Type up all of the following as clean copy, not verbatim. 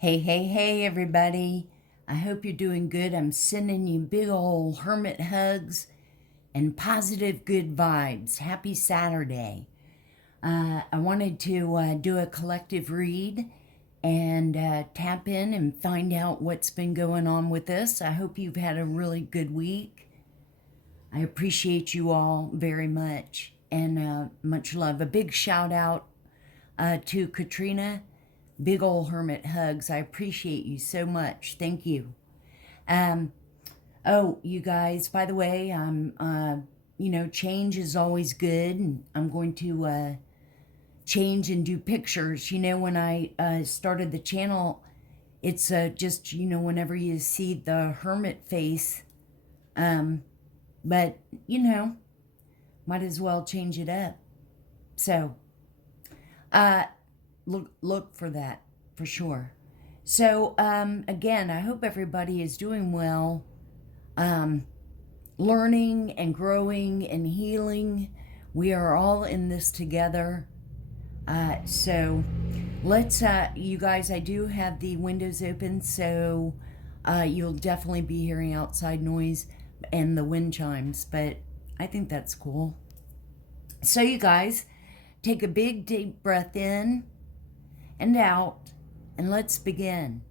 Hey, hey, hey, everybody. I hope you're doing good. I'm sending you big old hermit hugs and positive good vibes. Happy Saturday. I wanted to do a collective read and tap in and find out what's been going on with this. I hope you've had a really good week. I appreciate you all very much and much love. A big shout out to Katrina. Big old hermit hugs. I appreciate you so much. Thank you. Um, oh, you guys, by the way, change is always good. And I'm going to change and do pictures. When I started the channel, it's just, whenever you see the hermit face. But, might as well change it up. So, look for that for sure. So again, I hope everybody is doing well, learning and growing and healing. We are all in this together. So let's, you guys, I do have the windows open, so you'll definitely be hearing outside noise and the wind chimes, but I think that's cool. So you guys, take a big deep breath in and out, and let's begin.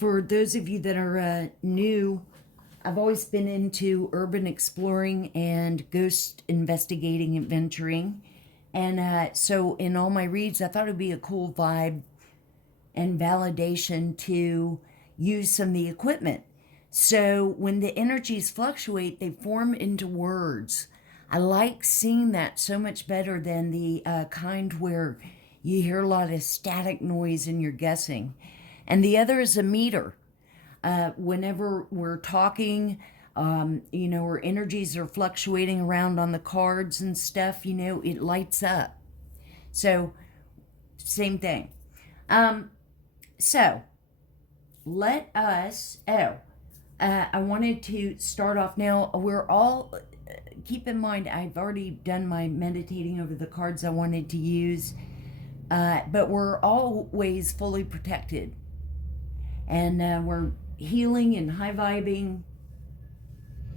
For those of you that are new, I've always been into urban exploring and ghost investigating and venturing. And so in all my reads, I thought it would be a cool vibe and validation to use some of the equipment. So when the energies fluctuate, they form into words. I like seeing that so much better than the kind where you hear a lot of static noise and you're guessing. And the other is a meter. Whenever we're talking, our energies are fluctuating around on the cards and stuff, it lights up. So, same thing. So, let us, I wanted to start off now. We're all, keep in mind, I've already done my meditating over the cards I wanted to use, but we're always fully protected. And we're healing and high vibing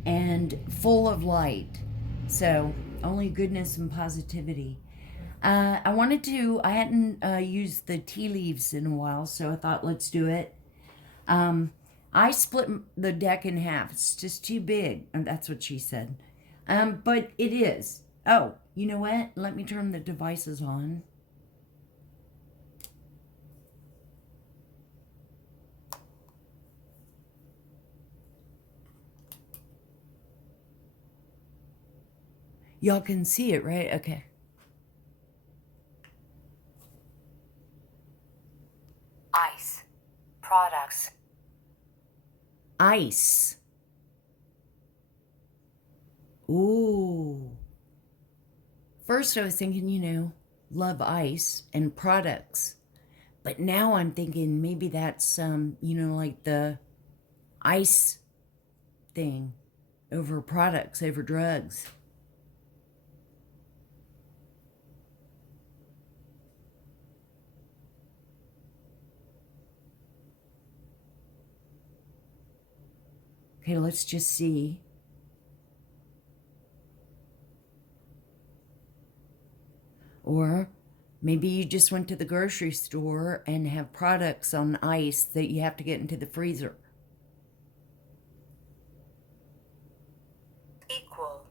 and full of light. So only goodness and positivity. I hadn't used the tea leaves in a while, so I thought let's do it. I split the deck in half. It's just too big. And that's what she said. But it is. Oh, you know what? Let me turn the devices on. Y'all can see it, right? Okay. Ice. Products. Ice. Ooh. First I was thinking, love ice and products. But now I'm thinking maybe that's, like the ice thing over products, over drugs. Okay, let's just see. Or maybe you just went to the grocery store and have products on ice that you have to get into the freezer. Equal.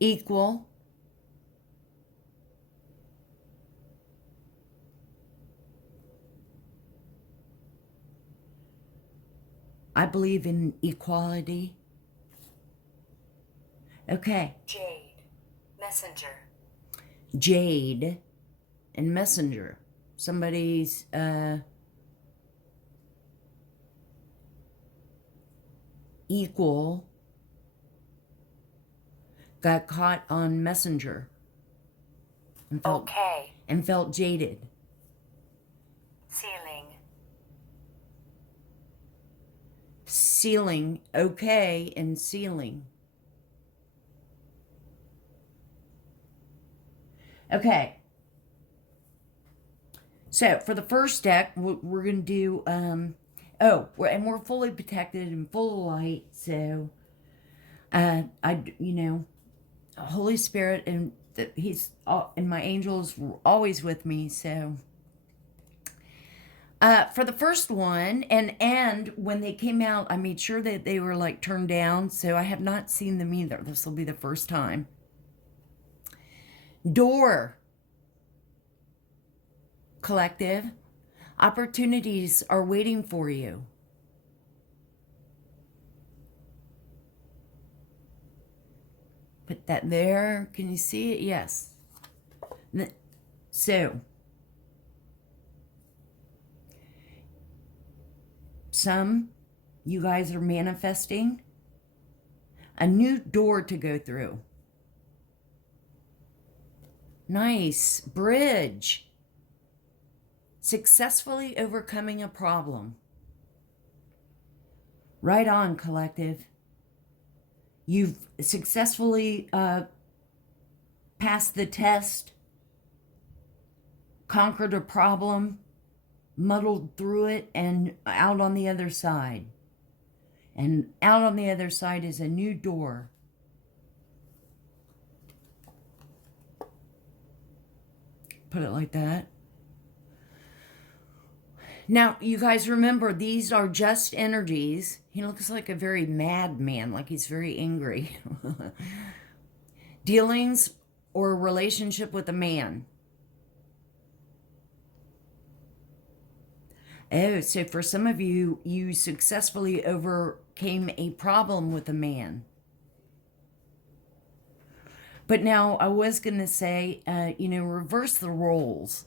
Equal. I believe in equality. Okay. Jade. Messenger. Jade and messenger. Somebody's equal got caught on messenger and felt Okay. and felt jaded. Ceiling. Ceiling, okay, and ceiling. Okay. So for the first deck, we're going to do, we're fully protected and full of light. So, Holy Spirit and and my angels were always with me. So, for the first one, and when they came out, I made sure that they were like turned down. So I have not seen them either. This will be the first time. Door. Collective. Opportunities are waiting for you. Put that there. Can you see it? Yes. So, you guys are manifesting a new door to go through. Nice. Bridge. Successfully overcoming a problem. Right on, collective. You've successfully passed the test, conquered a problem, muddled through it, and out on the other side. And out on the other side is a new door. Put it like that. Now, you guys remember, these are just energies. He looks like a very mad man, like he's very angry. Dealings or a relationship with a man. Oh, so for some of you, you successfully overcame a problem with a man. But now, I was going to say, reverse the roles.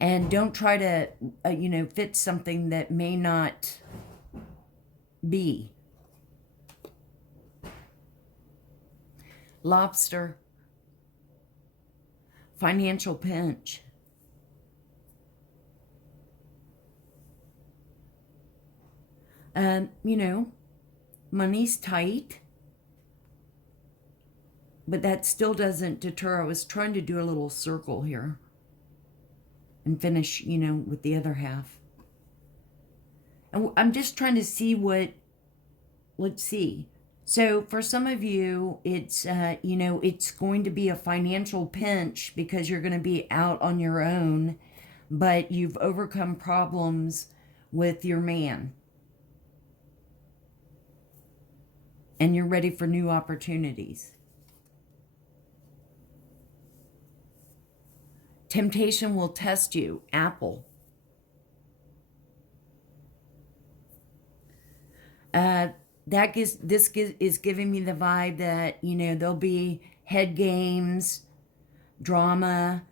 And don't try to, fit something that may not be. Lobster. Financial pinch. Money's tight. But that still doesn't deter. I was trying to do a little circle here. And finish, with the other half. And I'm just trying to see let's see. So for some of you, it's, it's going to be a financial pinch because you're going to be out on your own, but you've overcome problems with your man. And you're ready for new opportunities. Temptation will test you. Apple. This is giving me the vibe that, there'll be head games, drama,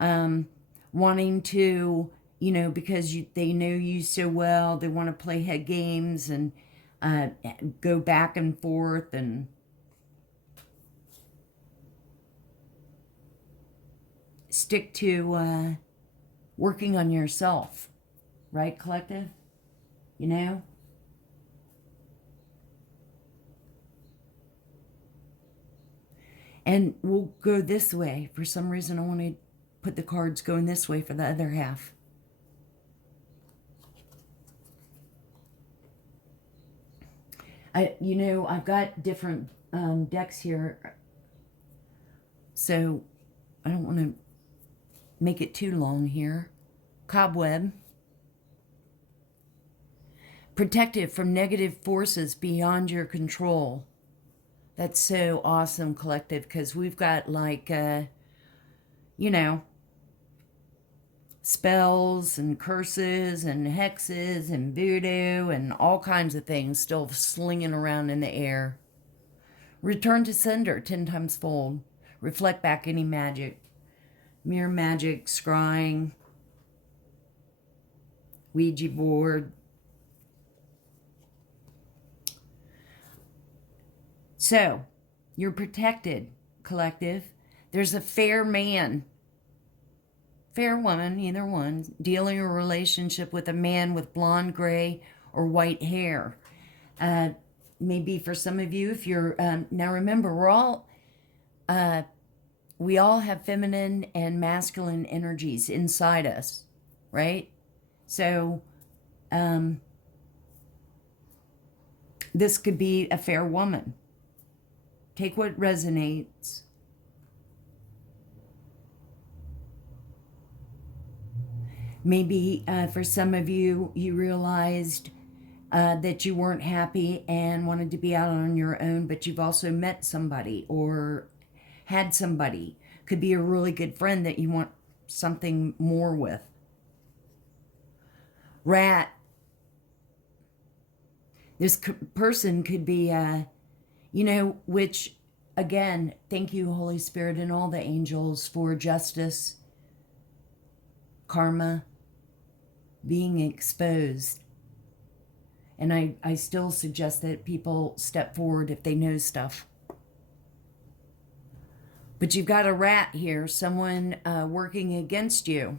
wanting to, because they know you so well, they want to play head games and go back and forth and stick to working on yourself, right, collective? And we'll go this way. For some reason, I want to put the cards going this way for the other half. I've got different decks here, so I don't want to make it too long here. Cobweb. Protected from negative forces beyond your control. That's so awesome, collective, because we've got spells and curses and hexes and voodoo and all kinds of things still slinging around in the air. Return to sender 10 times fold. Reflect back any magic. Mirror magic, scrying, Ouija board. So, you're protected, collective. There's a fair man fair woman, either one, dealing a relationship with a man with blonde, gray, or white hair. Maybe for some of you, if you're, now remember, we all have feminine and masculine energies inside us, right? So, this could be a fair woman. Take what resonates. Maybe for some of you, you realized that you weren't happy and wanted to be out on your own, but you've also met somebody or had somebody. Could be a really good friend that you want something more with. Rat. This person could be, which, again, thank you, Holy Spirit, and all the angels for justice, karma, being exposed. And I still suggest that people step forward if they know stuff. But you've got a rat here, someone working against you.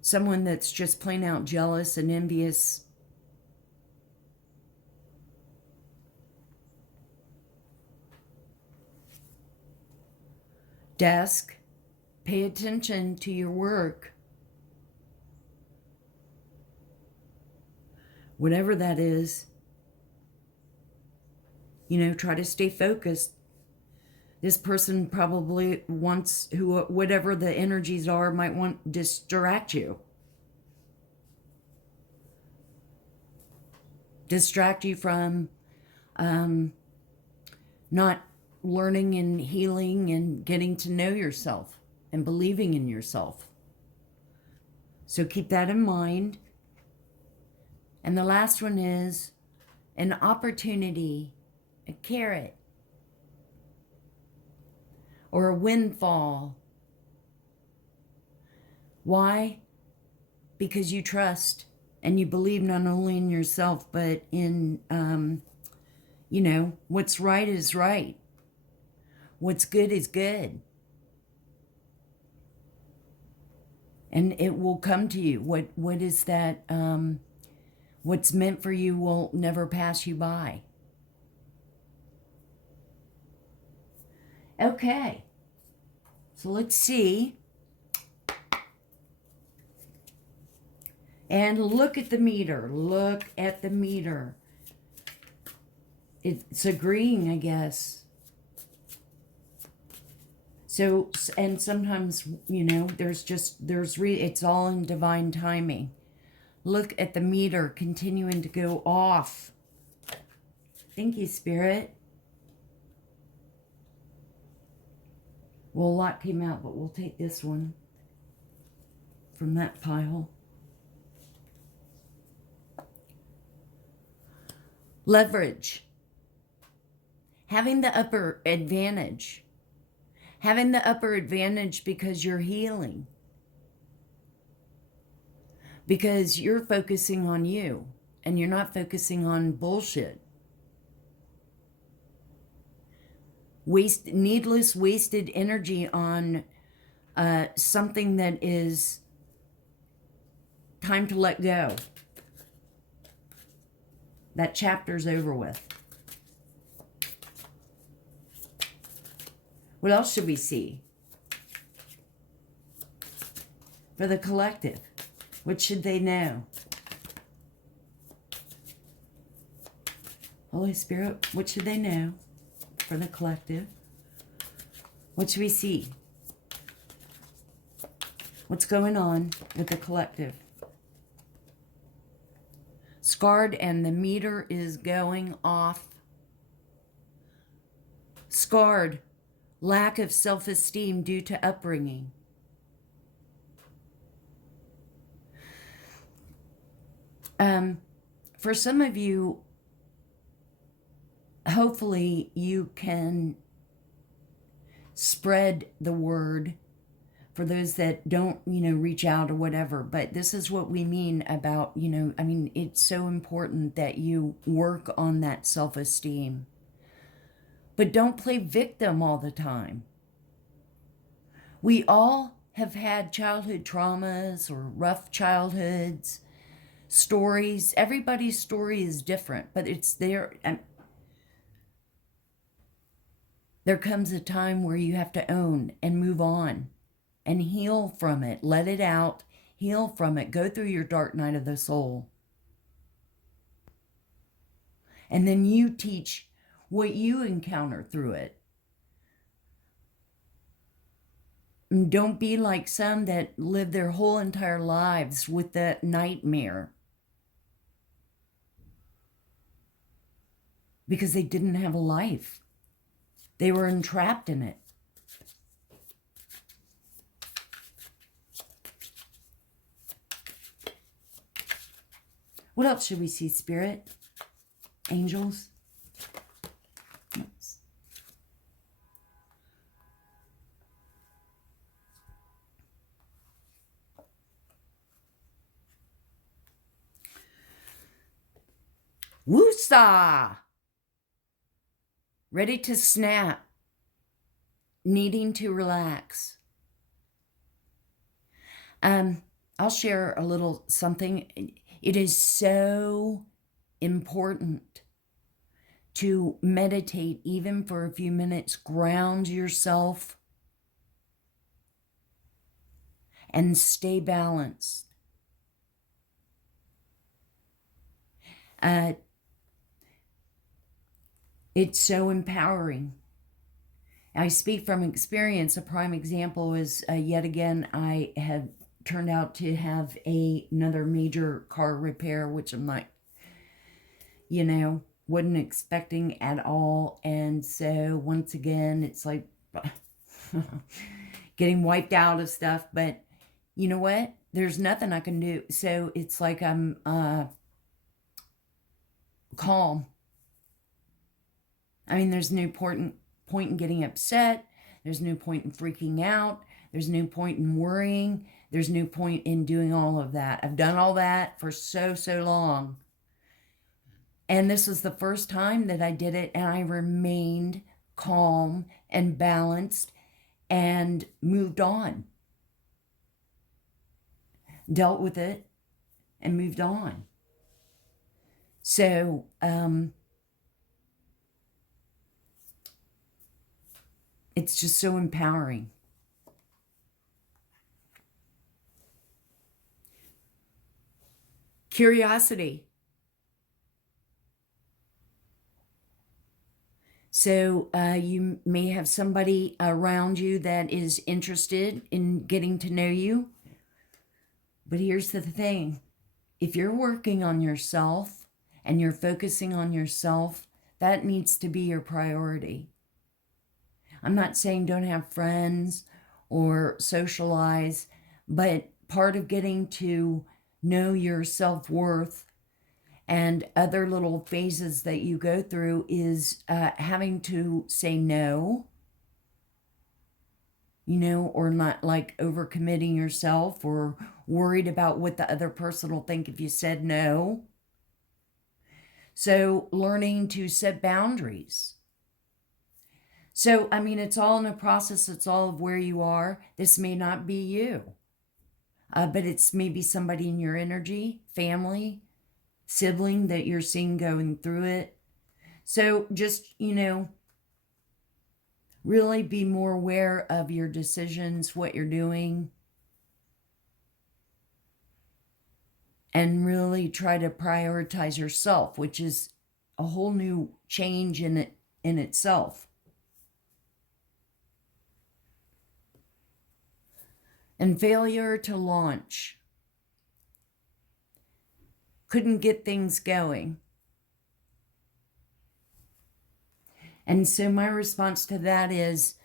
Someone that's just plain out jealous and envious. Desk, pay attention to your work. Whatever that is, try to stay focused. This person probably wants, whatever the energies are, might want to distract you. Distract you from not learning and healing and getting to know yourself and believing in yourself. So keep that in mind. And the last one is an opportunity, a carrot, or a windfall. Why? Because you trust and you believe not only in yourself, but in, what's right is right. What's good is good. And it will come to you. What is that? What's meant for you will never pass you by. Okay. So let's see. And look at the meter. Look at the meter. It's agreeing, I guess. So, and sometimes, it's all in divine timing. Look at the meter continuing to go off. Thank you, Spirit. Well, a lot came out, but we'll take this one from that pile. Leverage. Having the upper advantage. Having the upper advantage because you're healing. Because you're focusing on you and you're not focusing on bullshit. Needless wasted energy on something that is time to let go. That chapter's over with. What else should we see? For the collective, what should they know? Holy Spirit, what should they know for the collective? What should we see? What's going on with the collective? Scarred and the meter is going off. Scarred, lack of self-esteem due to upbringing. For some of you, hopefully you can spread the word for those that don't, reach out or whatever. But this is what we mean about, it's so important that you work on that self-esteem. But don't play victim all the time. We all have had childhood traumas or rough childhoods, stories. Everybody's story is different, but it's there. And there comes a time where you have to own and move on and heal from it. Let it out, heal from it. Go through your dark night of the soul. And then you teach what you encounter through it. And don't be like some that live their whole entire lives with that nightmare because they didn't have a life. They were entrapped in it. What else should we see, Spirit? Angels? Oops. Woosa! Ready to snap. Needing to relax. I'll share a little something. It is so important to meditate even for a few minutes, ground yourself, and stay balanced. It's so empowering. I speak from experience. A prime example is yet again, I have turned out to have another major car repair, which I'm like, wasn't expecting at all. And so once again, it's like getting wiped out of stuff. But you know what? There's nothing I can do. So it's like I'm calm. I mean, there's no point in getting upset. There's no point in freaking out. There's no point in worrying. There's no point in doing all of that. I've done all that for so long. And this was the first time that I did it, and I remained calm and balanced and moved on. Dealt with it and moved on. So, it's just so empowering. Curiosity. So you may have somebody around you that is interested in getting to know you. But here's the thing. If you're working on yourself and you're focusing on yourself, that needs to be your priority. I'm not saying don't have friends or socialize, but part of getting to know your self-worth and other little phases that you go through is having to say no, or not like overcommitting yourself or worried about what the other person will think if you said no. So learning to set boundaries. So, I mean, it's all in a process. It's all of where you are. This may not be you, but it's maybe somebody in your energy, family, sibling that you're seeing going through it. So just, really be more aware of your decisions, what you're doing, and really try to prioritize yourself, which is a whole new change in itself. And failure to launch. Couldn't get things going. And so my response to that is,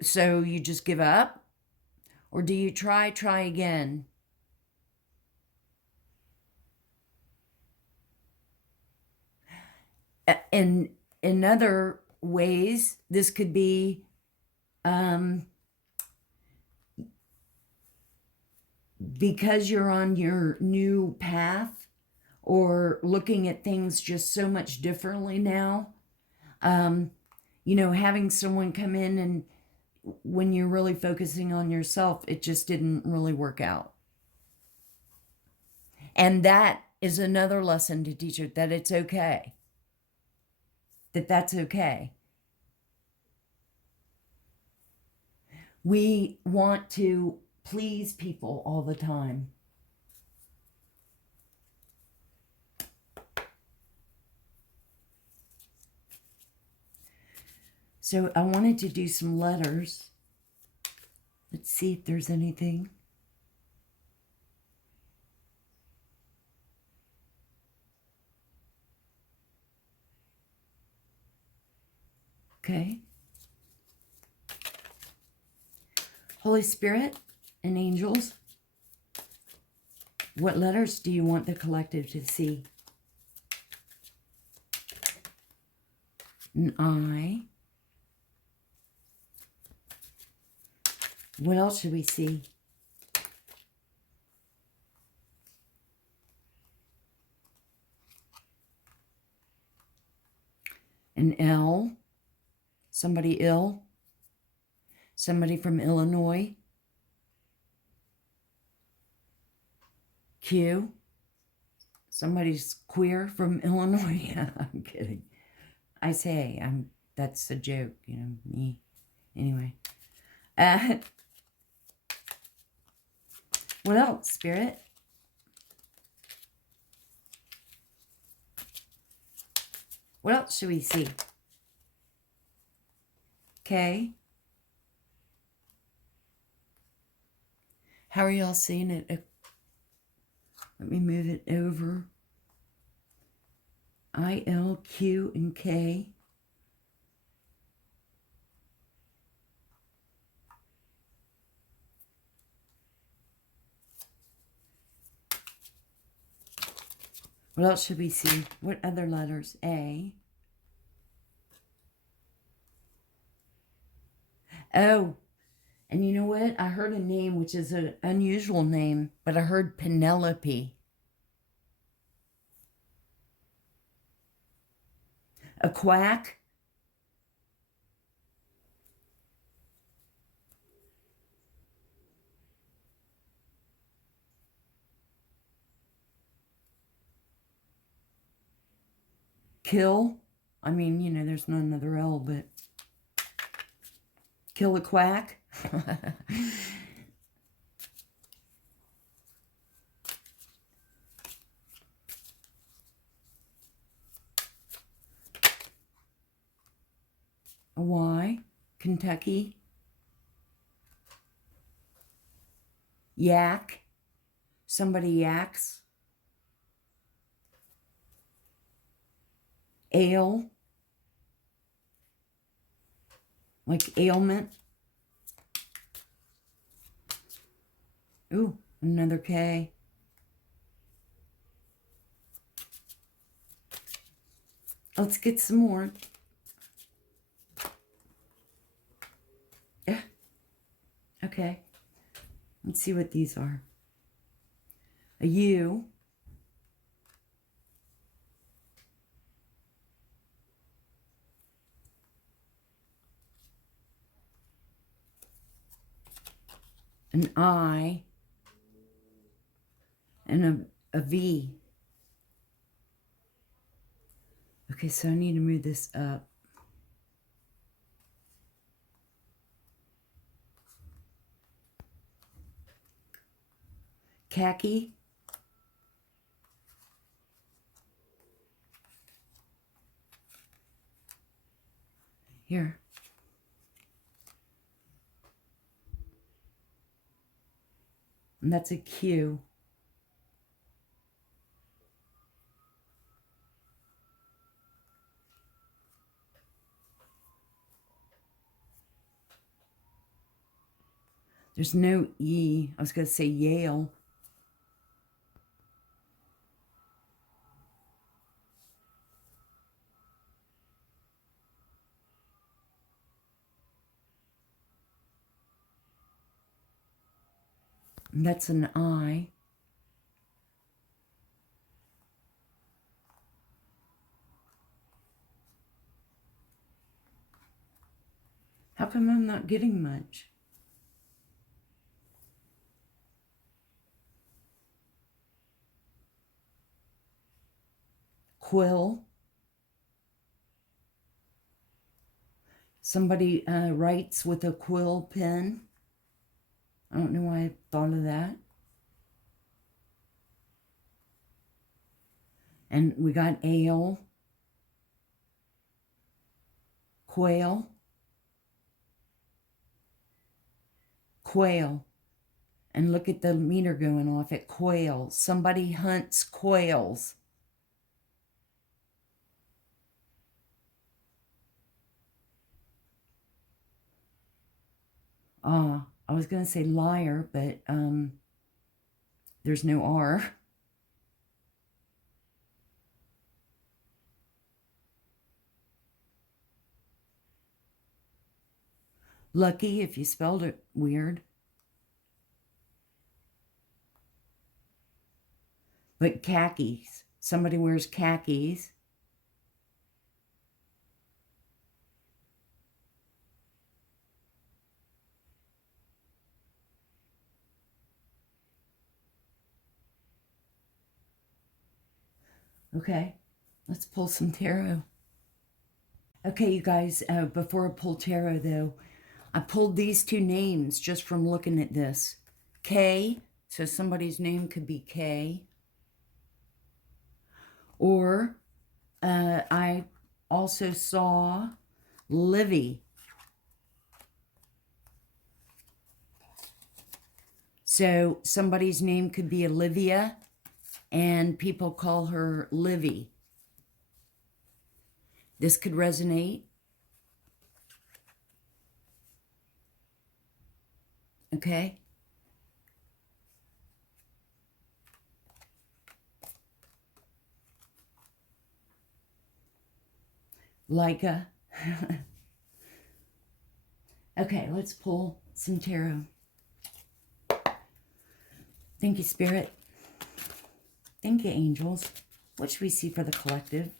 so you just give up? Or do you try again? And in other ways, this could be because you're on your new path or looking at things just so much differently now, you know, having someone come in and when you're really focusing on yourself, it just didn't really work out. And that is another lesson to teach her, that it's okay. That's okay. We want to please people all the time. So I wanted to do some letters. Let's see if there's anything. Okay. Holy Spirit and angels, what letters do you want the collective to see? An I. What else should we see? An L. Somebody ill. Somebody from Illinois. Q. Somebody's queer from Illinois. I'm kidding. I say, that's a joke, you know, me. Anyway. What else, Spirit? What else should we see? Okay. How are y'all seeing it? Let me move it over. I, L, Q, and K. What else should we see? What other letters? A. Oh, and you know what? I heard a name, which is an unusual name, but I heard Penelope. A quack? Kill? I mean, you know, there's not another L, but kill a quack? A Y? Kentucky? Yak? Somebody yaks? Ale? Like ailment? Ooh, another K. Let's get some more. Yeah. Okay. Let's see what these are. A U. An I. And a V. Okay, so I need to move this up. Khaki. Here. And that's a Q. There's no E. I was going to say Yale. And that's an I. How come I'm not getting much? Quill. Somebody writes with a quill pen. I don't know why I thought of that. And we got ale, quail, quail. And look at the meter going off at quail. Somebody hunts quails. I was going to say liar, but there's no R. Lucky if you spelled it weird. But khakis. Somebody wears khakis. Okay, let's pull some tarot. Okay, you guys, before I pull tarot, though, I pulled these two names just from looking at this. K, so somebody's name could be K. Or I also saw Livy. So somebody's name could be Olivia, and people call her Livy. This could resonate. Okay. Leica. Okay, let's pull some tarot. Thank you, Spirit. Thank you, angels. What should we see for the collective?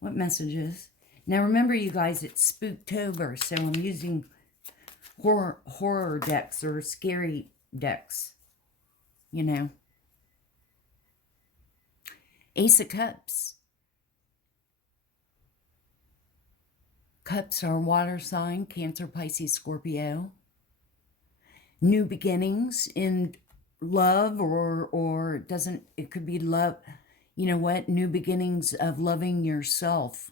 What messages? Now remember, you guys, it's Spooktober, so I'm using horror decks or scary decks, you know. Ace of Cups. Cups are water sign, Cancer, Pisces, Scorpio. New beginnings in love, or doesn't, it could be love, you know what? New beginnings of loving yourself.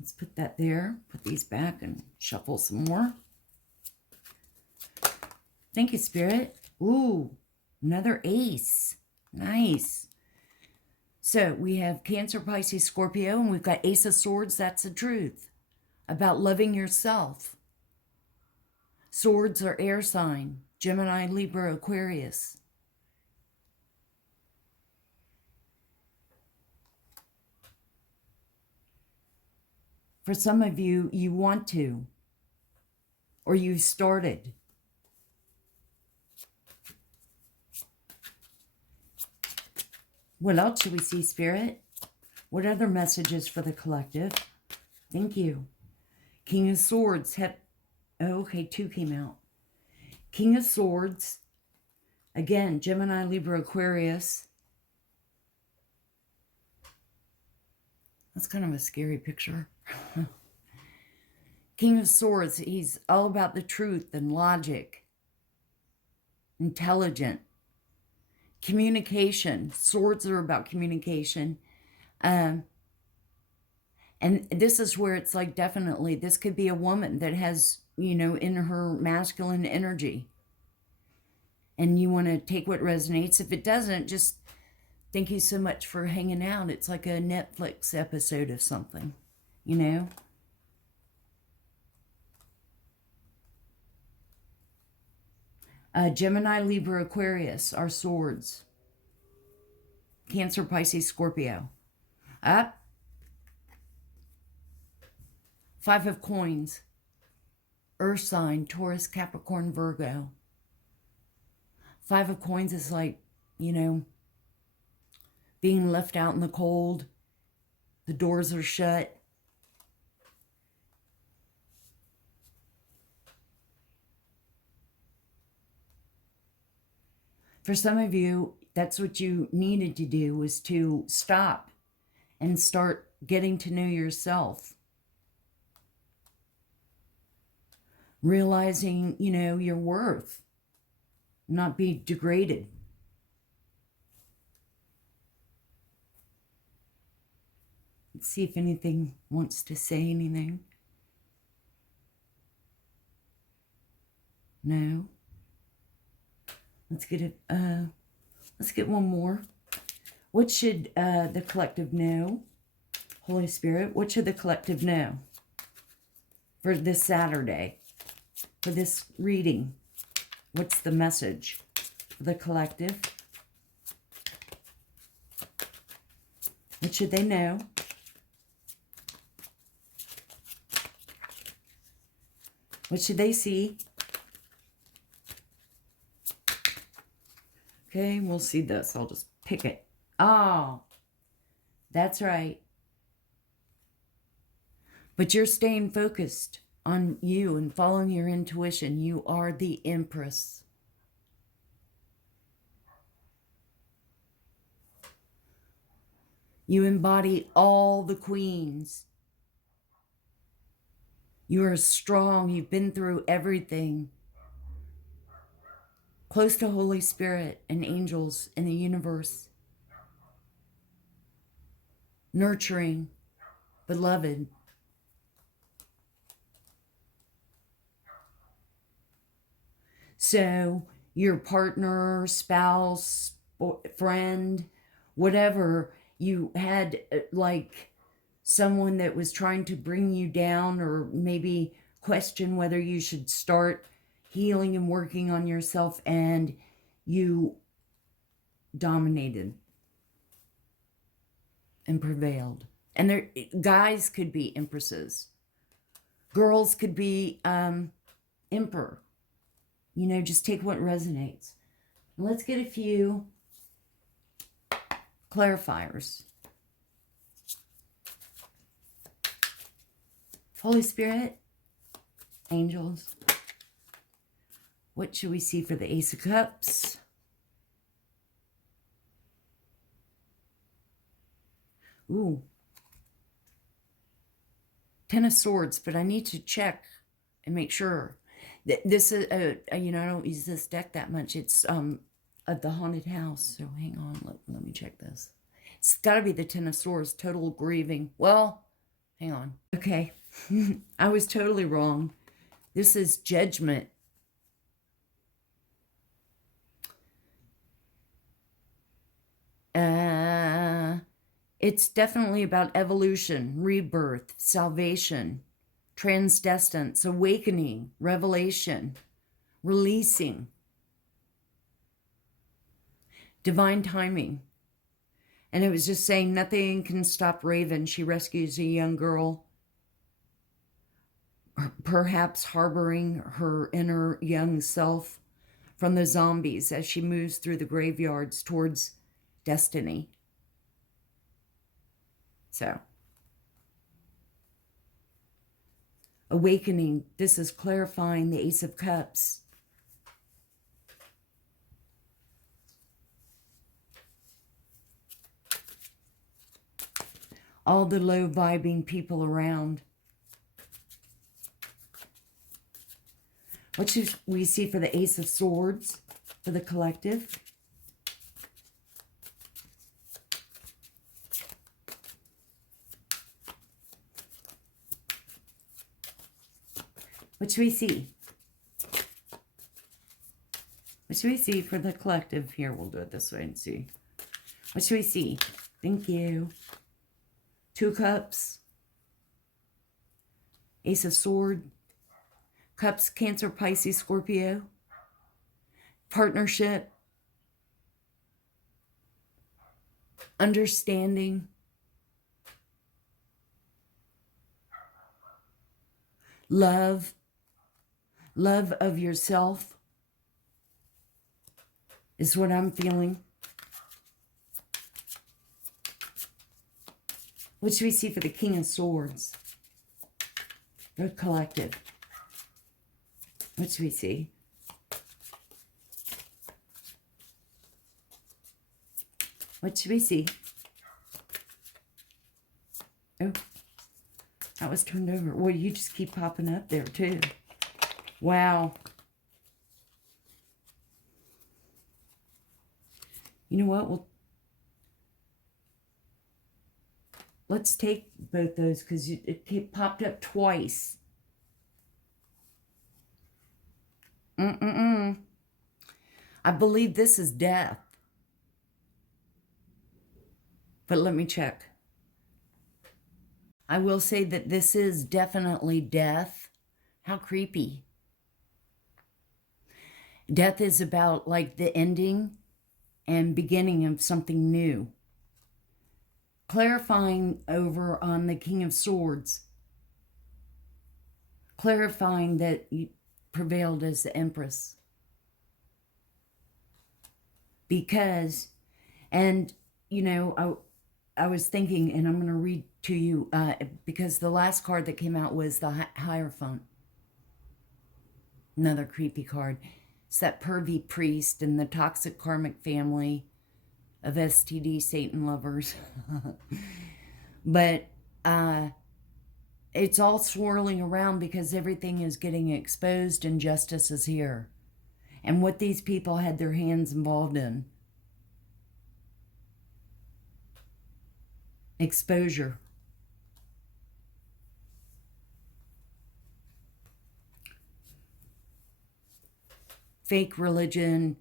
Let's put that there, put these back and shuffle some more. Thank you, Spirit. Ooh, another ace. Nice. So we have Cancer, Pisces, Scorpio, and we've got Ace of Swords. That's the truth about loving yourself. Swords are air sign. Gemini, Libra, Aquarius. For some of you, you want to, or you started. What else should we see, Spirit? What other messages for the collective? Thank you. King of Swords. Oh, okay, two came out. King of Swords. Again, Gemini, Libra, Aquarius. That's kind of a scary picture. King of Swords, he's all about the truth and logic. Intelligent. Communication. Swords are about communication. And this is where it's like, definitely, this could be a woman that has, you know, in her masculine energy. And you want to take what resonates. If it doesn't, just thank you so much for hanging out. It's like a Netflix episode of something, you know? Gemini, Libra, Aquarius are swords. Cancer, Pisces, Scorpio. Up. Five of coins. Earth sign, Taurus, Capricorn, Virgo. Five of Coins is like, you know, being left out in the cold. The doors are shut. For some of you, that's what you needed to do, was to stop and start getting to know yourself. Realizing, you know, your worth. Not be degraded. Let's see if anything wants to say anything. No. Let's get one more. What should the collective know? Holy Spirit, what should the collective know for this Saturday? For this reading? What's the message for the collective? What should they know? What should they see? Okay, we'll see this. I'll just pick it. Oh, that's right. But you're staying focused on you and following your intuition. You are the Empress. You embody all the queens. You are strong. You've been through everything. Close to Holy Spirit and angels in the universe. Nurturing, beloved. So your partner, spouse, friend, whatever, you had like someone that was trying to bring you down, or maybe question whether you should start healing and working on yourself, and you dominated and prevailed. And there, guys could be empresses. Girls could be emperor. You know, just take what resonates. Let's get a few clarifiers. Holy Spirit, angels, what should we see for the Ace of Cups? Ooh. Ten of Swords, but I need to check and make sure. This is, you know, I don't use this deck that much. It's of the haunted house. So hang on, let me check this. It's got to be the Ten of Swords, total grieving. Well, hang on. Okay, I was totally wrong. This is Judgment. It's definitely about evolution, rebirth, salvation, transcendence, awakening, revelation, releasing, divine timing. And it was just saying nothing can stop Raven. She rescues a young girl, perhaps harboring her inner young self from the zombies as she moves through the graveyards towards destiny. So, awakening, this is clarifying the Ace of Cups. All the low vibing people around. What should we see for the Ace of Swords for the collective? What should we see? What should we see for the collective? Here, we'll do it this way and see. What should we see? Thank you. Two Cups. Ace of Sword. Cups, Cancer, Pisces, Scorpio. Partnership. Understanding. Love. Love of yourself is what I'm feeling. What should we see for the King of Swords? The collective. What should we see? What should we see? Oh, that was turned over. Well, you just keep popping up there, too. Wow. You know what? Well, let's take both those because it popped up twice. I believe this is death. But let me check. I will say that this is definitely death. How creepy. Death is about like the ending and beginning of something new. Clarifying over on the King of Swords. Clarifying that you prevailed as the Empress. Because, and you know, I was thinking, and I'm going to read to you, because the last card that came out was the Hierophant. Another creepy card. It's that pervy priest and the toxic karmic family of STD Satan lovers. But it's all swirling around because everything is getting exposed and justice is here. And what these people had their hands involved in. Exposure. Fake religion,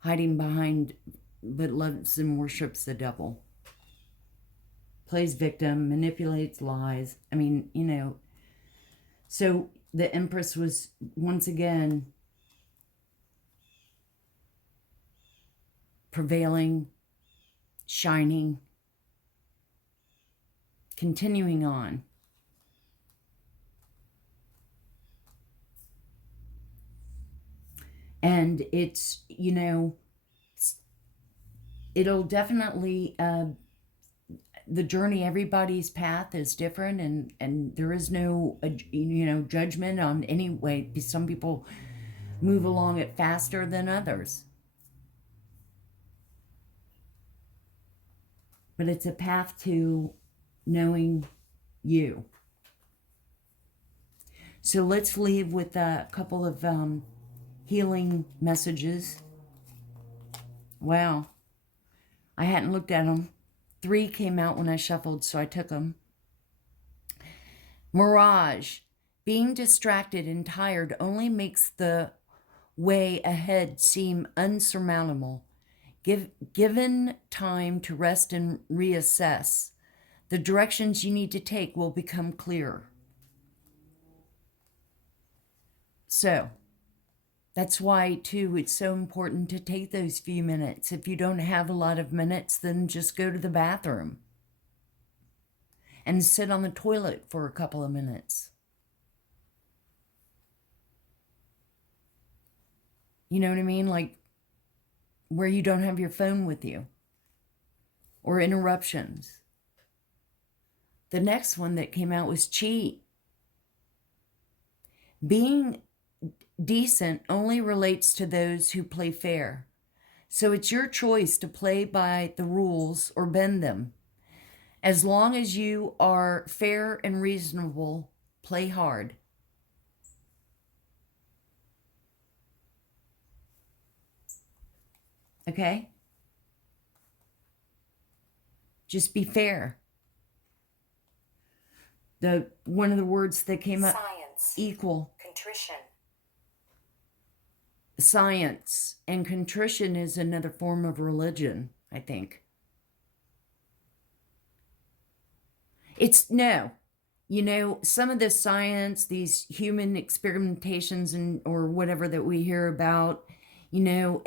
hiding behind, but loves and worships the devil. Plays victim, manipulates lies. I mean, you know. So the Empress was once again prevailing, shining, continuing on. And it's, you know, it'll definitely, the journey, everybody's path is different, and there is no, you know, judgment on any way. Some people move along it faster than others. But it's a path to knowing you. So let's leave with a couple of healing messages. Wow. I hadn't looked at them. 3 came out when I shuffled, so I took them. Mirage. Being distracted and tired only makes the way ahead seem unsurmountable. Given time to rest and reassess, the directions you need to take will become clearer. So, that's why, too, it's so important to take those few minutes. If you don't have a lot of minutes, then just go to the bathroom and sit on the toilet for a couple of minutes. You know what I mean? Like, where you don't have your phone with you or interruptions. The next one that came out was cheat. Being decent only relates to those who play fair. So it's your choice to play by the rules or bend them. As long as you are fair and reasonable, play hard. Okay? Just be fair. One of the words that came up, Science. equal. Contrition. Science and contrition is another form of religion, I think. It's no, you know, some of the science, these human experimentations and or whatever that we hear about, you know,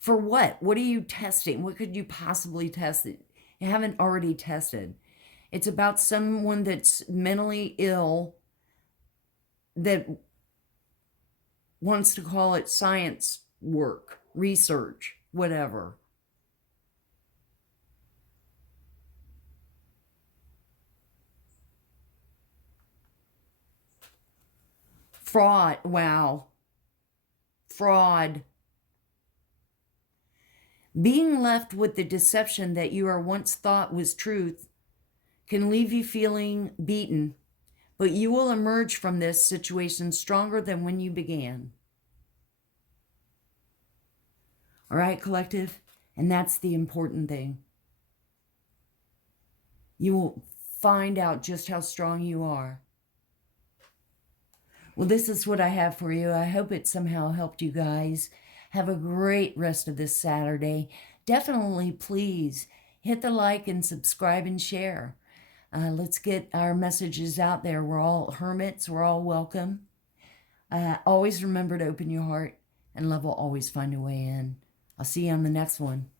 for what? What are you testing? What could you possibly test that you haven't already tested? It's about someone that's mentally ill that wants to call it science work, research, whatever. Fraud. Wow. Fraud. Being left with the deception that you are once thought was truth can leave you feeling beaten, but you will emerge from this situation stronger than when you began. All right, collective? And that's the important thing. You will find out just how strong you are. Well, this is what I have for you. I hope it somehow helped you guys. Have a great rest of this Saturday. Definitely, please hit the like and subscribe and share. Let's get our messages out there. We're all hermits. We're all welcome. Always remember to open your heart, and love will always find a way in. I'll see you on the next one.